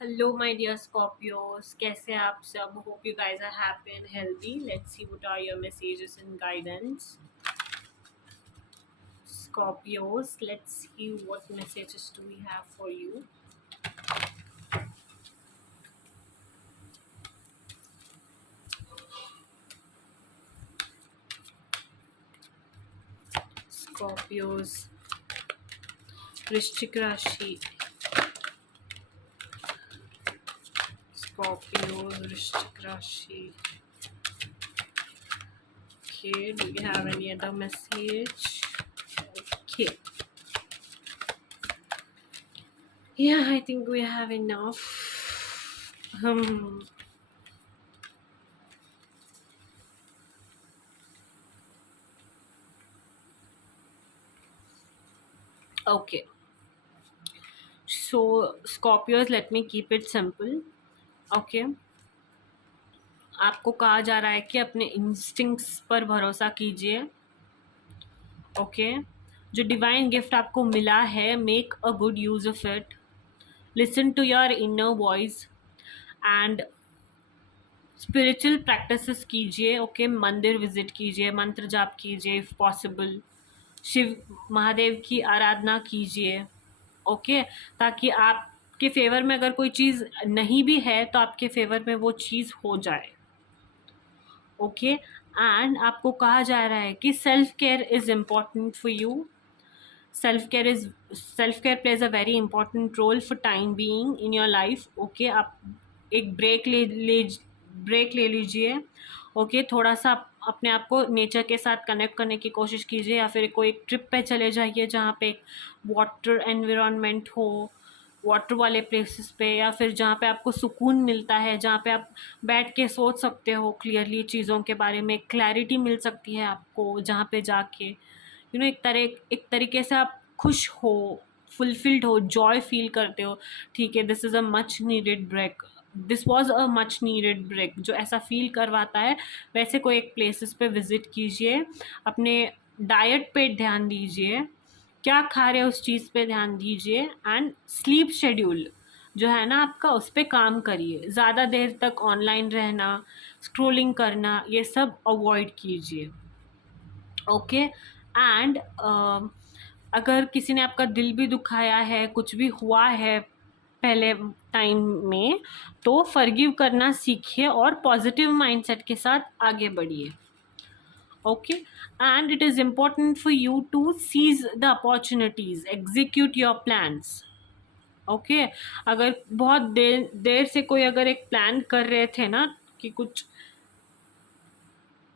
Hello, my dear Scorpios. कैसे हैं आप सब? Hope you guys are happy and healthy. Let's see what are your messages and guidance. Scorpios, let's see what messages do we have for you. Scorpios, वृश्चिक राशि. Scorpios, वृश्चिक राशि. Okay, do we have any other message? Okay. Yeah, I think we have enough. Okay. So, Scorpios, let me keep it simple. Okay. आपको कहा जा रहा है कि अपने इंस्टिंक्ट्स पर भरोसा कीजिए. ओके. जो डिवाइन गिफ्ट आपको मिला है, make a good use of it. Listen to your inner voice and spiritual practices कीजिए. ओके. मंदिर विजिट कीजिए, मंत्र जाप कीजिए इफ पॉसिबल. शिव महादेव की आराधना कीजिए. ओके. ताकि आपके फेवर में अगर कोई चीज़ नहीं भी है तो आपके फेवर में वो चीज़ हो जाए. ओके. एंड आपको कहा जा रहा है कि self care is important for you. Self care plays a very important role for time being in your life. Okay. आप एक ब्रेक ले लीजिए. ओके. थोड़ा सा अपने आप को नेचर के साथ कनेक्ट करने की कोशिश कीजिए, या फिर कोई ट्रिप पे चले जाइए जहाँ पे वाटर एनवायरनमेंट हो, वाटर वाले प्लेसेस पे, या फिर जहाँ पे आपको सुकून मिलता है, जहाँ पे आप बैठ के सोच सकते हो क्लियरली चीज़ों के बारे में. क्लैरिटी मिल सकती है आपको जहाँ पे जाके. एक तरीके से आप खुश हो, फुलफिल्ड हो, जॉय फील करते हो. ठीक है. This is a much needed break. This was a much needed break जो ऐसा फील करवाता है. वैसे कोई एक प्लेसेस पे विज़िट कीजिए. अपने डाइट पे ध्यान दीजिए, क्या खा रहे हो उस चीज़ पे ध्यान दीजिए. एंड स्लीप शेड्यूल जो है ना आपका, उस पर काम करिए. ज़्यादा देर तक ऑनलाइन रहना, स्क्रोलिंग करना, ये सब अवॉइड कीजिए. ओके. एंड अगर किसी ने आपका दिल भी दुखाया है, कुछ भी हुआ है पहले टाइम में, तो फॉरगिव करना सीखिए और पॉजिटिव माइंडसेट के साथ आगे बढ़िए. Okay. And it is important for you to seize the opportunities, execute your plans. Okay. अगर बहुत देर से कोई अगर एक प्लान कर रहे थे ना कि कुछ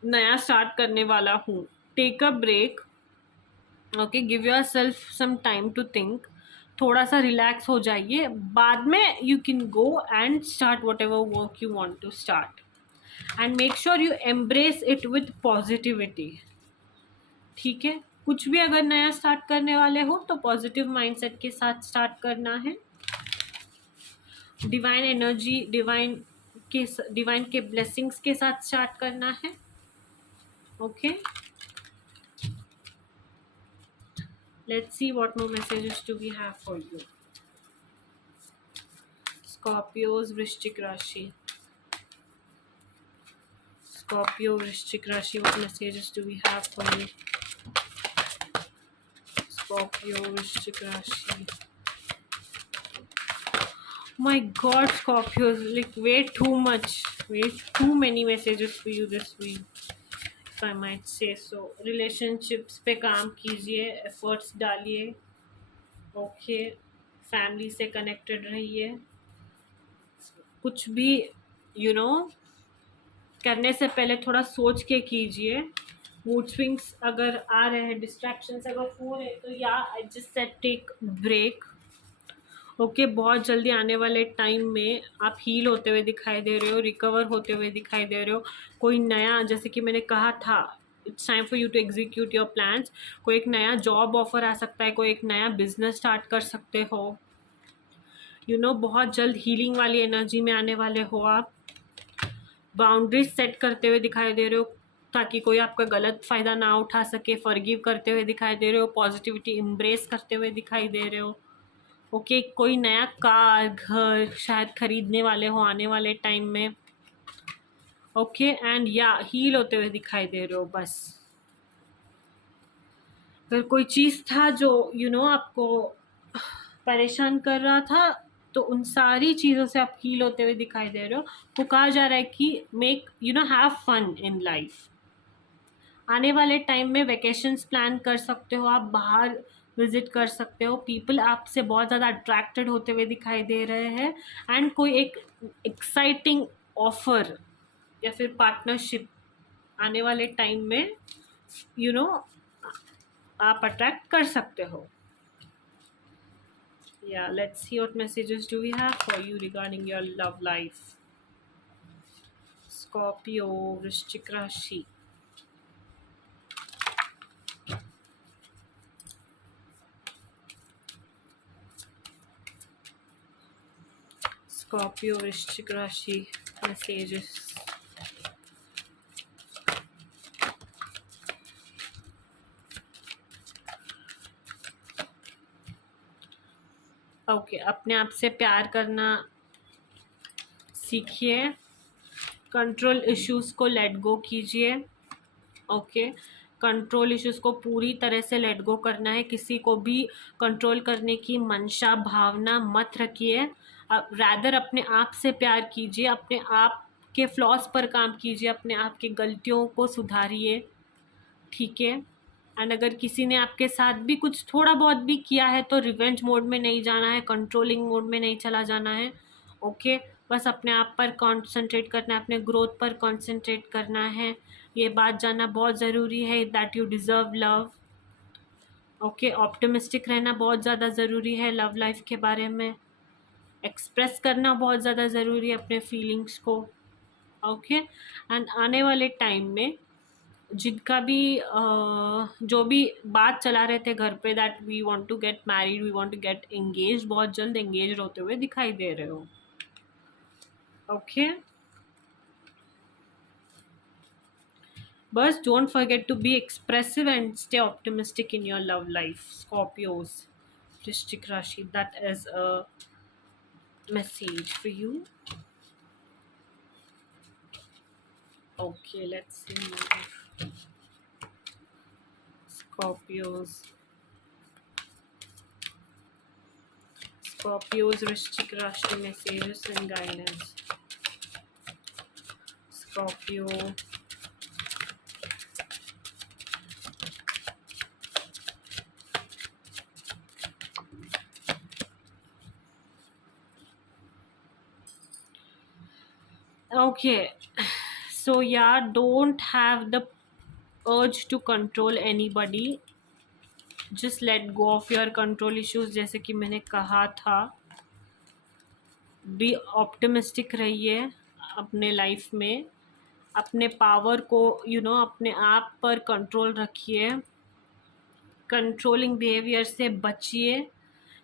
नया स्टार्ट करने वाला हूँ, take a break. Okay. Give yourself some time to think. थोड़ा सा रिलैक्स हो जाइए. बाद में you can go and start whatever work you want to start. And make sure you embrace it with positivity. ठीक है. कुछ भी अगर नया स्टार्ट करने वाले हो तो पॉजिटिव माइंडसेट के साथ स्टार्ट करना है. डिवाइन एनर्जी, डिवाइन के ब्लेसिंग्स के साथ स्टार्ट करना है. Okay. Let's see what more messages do we have for you. Scorpios, Vrishchik राशि. Scorpio, वृश्चिक राशि, what messages do we have for you? Scorpio, वृश्चिक राशि. My God, Scorpio, like way too much, way too many messages for you this week, if I might say so. Relationships पे काम कीजिए, efforts डालिए. Okay. Family से connected रहिए. कुछ भी you know करने से पहले थोड़ा सोच के कीजिए. मूड स्विंग्स अगर आ रहे हैं, डिस्ट्रैक्शंस अगर हो रहे, तो या I just said take break. Okay. बहुत जल्दी आने वाले टाइम में आप हील होते हुए दिखाई दे रहे हो, रिकवर होते हुए दिखाई दे रहे हो. कोई नया, जैसे कि मैंने कहा था, it's time for you to execute your plans. कोई एक नया जॉब ऑफर आ सकता है, कोई एक नया बिजनेस स्टार्ट कर सकते हो. बहुत जल्द हीलिंग वाली एनर्जी में आने वाले हो आप. बाउंड्रीज सेट करते हुए दिखाई दे रहे हो ताकि कोई आपका गलत फ़ायदा ना उठा सके. फॉरगिव करते हुए दिखाई दे रहे हो. पॉजिटिविटी एम्ब्रेस करते हुए दिखाई दे रहे हो. ओके कोई नया कार घर शायद खरीदने वाले हो आने वाले टाइम में। ओके एंड या हील होते हुए दिखाई दे रहे हो। बस अगर कोई चीज़ था जो आपको परेशान कर रहा था, तो उन सारी चीज़ों से आप हील होते हुए दिखाई दे रहे हो। तो कहा जा रहा है कि make have fun in life. आने वाले टाइम में वेकेशंस प्लान कर सकते हो, आप बाहर विजिट कर सकते हो। पीपल आपसे बहुत ज़्यादा अट्रैक्टेड होते हुए दिखाई दे रहे हैं एंड कोई एक एक्साइटिंग ऑफर या फिर पार्टनरशिप आने वाले टाइम में यू नो आप अट्रैक्ट कर सकते हो। Yeah, let's see what messages do we have for you regarding your love life. Scorpio, Vrishchik Rashi. Scorpio, Vrishchik Rashi messages. Okay अपने आप से प्यार करना सीखिए, कंट्रोल इश्यूज़ को लेट गो कीजिए। ओके कंट्रोल इश्यूज़ को पूरी तरह से लेट गो करना है। किसी को भी कंट्रोल करने की मंशा भावना मत रखिए। रैदर अपने आप से प्यार कीजिए, अपने आप के फ्लॉज पर काम कीजिए, अपने आप की गलतियों को सुधारिए। ठीक है एंड अगर किसी ने आपके साथ भी कुछ थोड़ा बहुत भी किया है तो रिवेंज मोड में नहीं जाना है, कंट्रोलिंग मोड में नहीं चला जाना है। ओके बस अपने आप पर कंसंट्रेट करना है, अपने ग्रोथ पर कंसंट्रेट करना है। ये बात जानना बहुत ज़रूरी है that you deserve love. Okay optimistic रहना बहुत ज़्यादा ज़रूरी है लव लाइफ के बारे में। एक्सप्रेस करना बहुत ज़्यादा ज़रूरी है अपने फीलिंग्स को। ओके एंड आने वाले टाइम में जिनका भी जो भी बात चला रहे थे घर पे that we want to get married, we want to get engage, बहुत जल्द एंगेज होते हुए दिखाई दे रहे हो। ओके बस don't forget to be expressive and stay optimistic in your love life. Scorpios, Vrishchik राशि, that is a message for you. Okay let's see Scorpios. Scorpios, Vrishchik Rashi messages and guidance. Scorpio. Okay. So yeah, don't have the urge to control anybody. Just let go of your control issues. जैसे कि मैंने कहा था, be optimistic रहिए अपने life में, अपने power को अपने आप पर कंट्रोल रखिए, कंट्रोलिंग बिहेवियर से बचिए।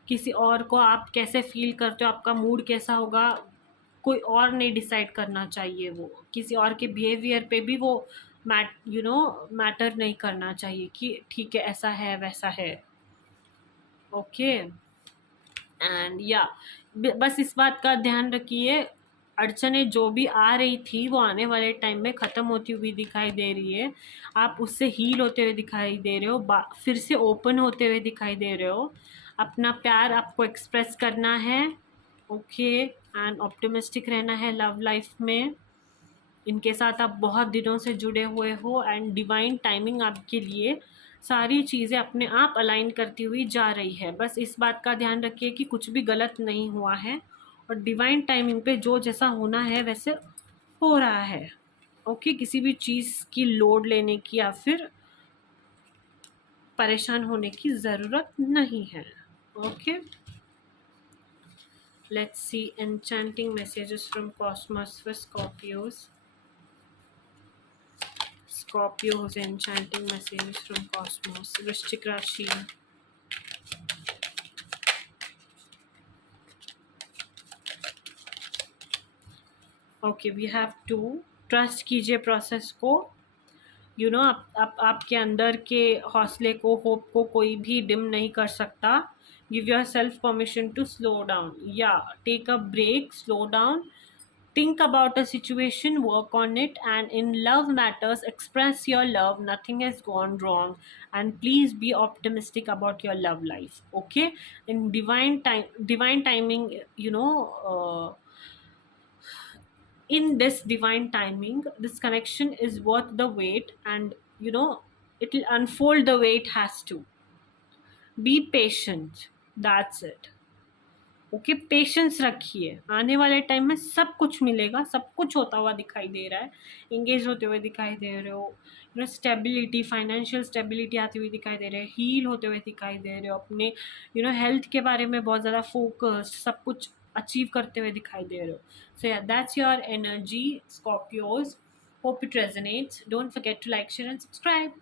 किसी और को आप कैसे फील करते हो, आपका मूड कैसा होगा, कोई और नहीं डिसाइड करना चाहिए। वो किसी और के बिहेवियर पे भी वो मैटर नहीं करना चाहिए कि ठीक है ऐसा है वैसा है। ओके एंड या बस इस बात का ध्यान रखिए, अड़चनें जो भी आ रही थी वो आने वाले टाइम में ख़त्म होती हुई दिखाई दे रही है। आप उससे हील होते हुए दिखाई दे रहे हो, फिर से ओपन होते हुए दिखाई दे रहे हो। अपना प्यार आपको एक्सप्रेस करना है। ओके एंड ऑप्टिमिस्टिक रहना है लव लाइफ में। इनके साथ आप बहुत दिनों से जुड़े हुए हो एंड डिवाइन टाइमिंग आपके लिए सारी चीज़ें अपने आप अलाइन करती हुई जा रही है। बस इस बात का ध्यान रखिए कि कुछ भी गलत नहीं हुआ है और डिवाइन टाइमिंग पे जो जैसा होना है वैसे हो रहा है। ओके किसी भी चीज़ की लोड लेने की या फिर परेशान होने की ज़रूरत नहीं है। Okay let's C enchanting messages from Cosmos for Scorpios. Scorpios, enchanting messages from Cosmos. Vrishchik Rashi. Okay, we have two. Trust कीजिए प्रोसेस को। आपके अंदर के हौसले को, होप को कोई भी डिम नहीं कर सकता। Give yourself permission to slow down. Yeah, take a break, slow down, think about a situation, work on it, and in love matters, express your love. Nothing has gone wrong, and please be optimistic about your love life. Okay, in divine timing, in this divine timing, this connection is worth the wait, and it'll unfold the way it has to. Be patient. That's it. Okay, patience रखिए, आने वाले time में सब कुछ मिलेगा, सब कुछ होता हुआ दिखाई दे रहा है, इंगेज होते हुए दिखाई दे रहे हो, स्टेबिलिटी, फाइनेंशियल स्टेबिलिटी आती हुई दिखाई दे रहे हैं, हील होते हुए दिखाई दे रहे हो, अपने हेल्थ के बारे में बहुत ज़्यादा फोकस, सब कुछ अचीव करते हुए दिखाई दे रहे हो. So yeah, that's your energy, Scorpios. Hope it resonates. Don't forget to like, share and subscribe.